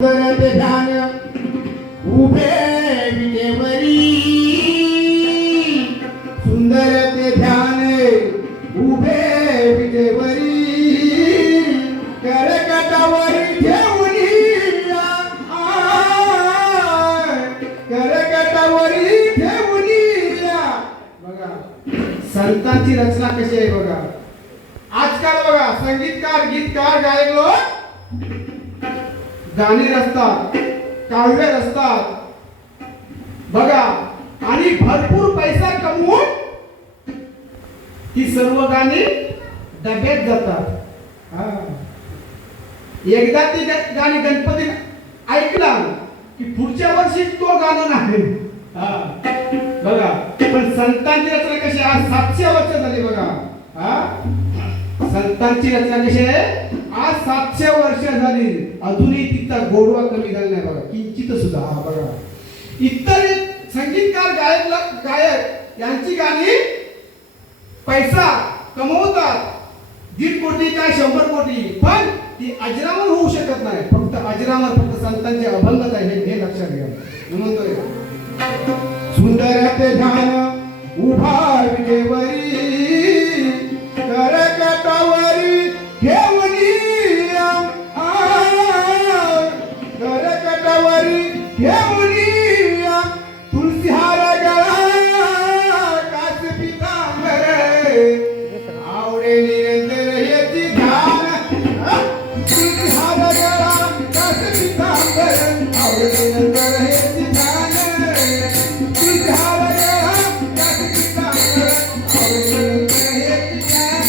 करते ध्यान उभे विटेवरी सुंदर ते ध्यान उभे विटेवरी करकटावरी ठेवणी करकटावरी ठेवणी बघा संतांची रचना कशी आहे बघा. आजकाल बघा संगीतकार गीतकार गायक लोक गाणी रचतात, काव्य रचतात बघा आणि भरपूर पैसा कमवून ती सर्व गाणी डब्यात जातात. एकदा ती गाणी गणपती ऐकला की पुढच्या वर्षी तो गाणं नाही बघा. पण संतांची रचना कशी आज 700 वर्ष झाली बघा. संतांची रचना कशी आहे आज 700 वर्ष झाली अजूनही तिचा गोडवा कमी झाला नाही बघा किंचित सुद्धा. बघा इतर संगीतकार गायक यांची गाणी पैसा कमवतात 1.5 कोटी काय 100 कोटी पण ती अजरामर होऊ शकत नाही. फक्त अजरामर फक्त संतांचे अभंगच आहे हे लक्षात घ्या. म्हणतोय सुंदर ते ध्यान उभा विटेवरी करकटावरी ठेवणी करकटावरी ठेवणी तुलसी हार गळा कास पितांबर आवडे निरंतर याची ध्यान तुलसी हार गळा कास पितांबर आवडे निरंतर याची ध्यान तुलसी हार गळा कास पितांबर आवडे निरंतर याची ध्यान.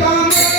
Come